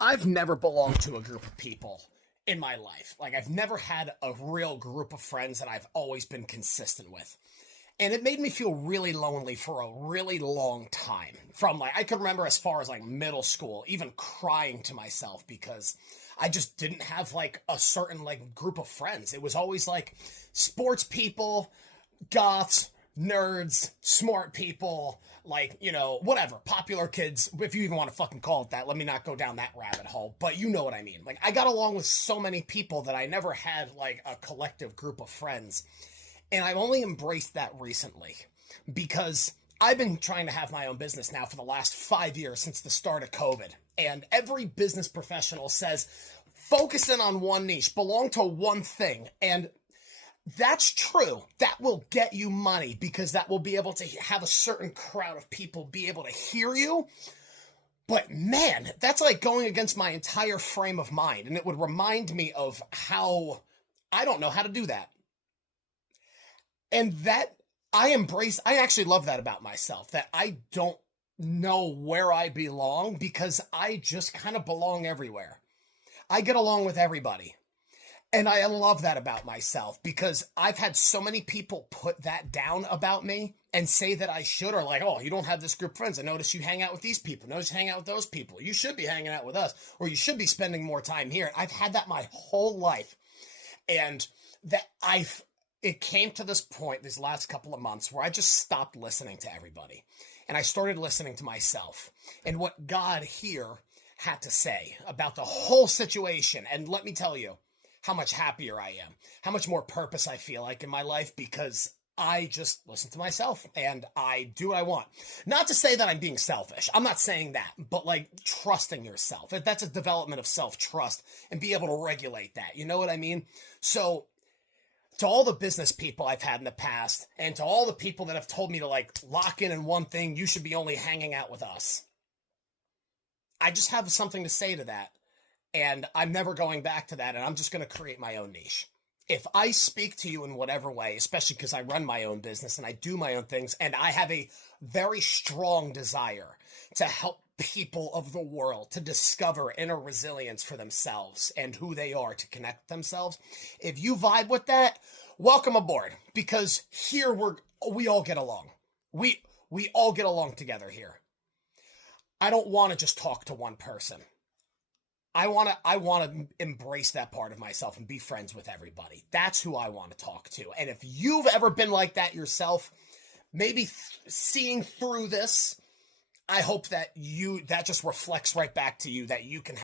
I've never belonged to a group of people in my life. Like, I've never had a real group of friends that I've always been consistent with. And it made me feel really lonely for a really long time. From like, I could remember as far as like middle school, even crying to myself because I just didn't have like a certain like group of friends. It was always like sports people, goths, nerds, smart people, like, whatever, popular kids, if you even want to fucking call it that. Let me not go down that rabbit hole, but you know what I mean. Like, I got along with so many people that I never had like a collective group of friends. And I've only embraced that recently because I've been trying to have my own business now for the last 5 years since the start of COVID. And every business professional says, focus in on one niche, belong to one thing. And that's true. That will get you money because that will be able to have a certain crowd of people be able to hear you. But man, that's like going against my entire frame of mind. And it would remind me of how I don't know how to do that. And that I actually love that about myself, that I don't know where I belong because I just kind of belong everywhere. I get along with everybody. And I love that about myself because I've had so many people put that down about me and say that I should, or like, oh, you don't have this group of friends. I notice you hang out with these people. Notice you hang out with those people. You should be hanging out with us, or you should be spending more time here. I've had that my whole life. And it came to this point these last couple of months where I just stopped listening to everybody. And I started listening to myself and what God here had to say about the whole situation. And let me tell you, how much happier I am, how much more purpose I feel like in my life because I just listen to myself and I do what I want. Not to say that I'm being selfish. I'm not saying that, but like trusting yourself. That's a development of self-trust and be able to regulate that. You know what I mean? So to all the business people I've had in the past and to all the people that have told me to like lock in one thing, you should be only hanging out with us. I just have something to say to that. And I'm never going back to that, and I'm just going to create my own niche. If I speak to you in whatever way, especially because I run my own business and I do my own things, and I have a very strong desire to help people of the world to discover inner resilience for themselves and who they are to connect themselves, if you vibe with that, welcome aboard, because here we all get along. We all get along together here. I don't want to just talk to one person. I want to embrace that part of myself and be friends with everybody. That's who I want to talk to. And if you've ever been like that yourself, maybe seeing through this, I hope that that just reflects right back to you that you can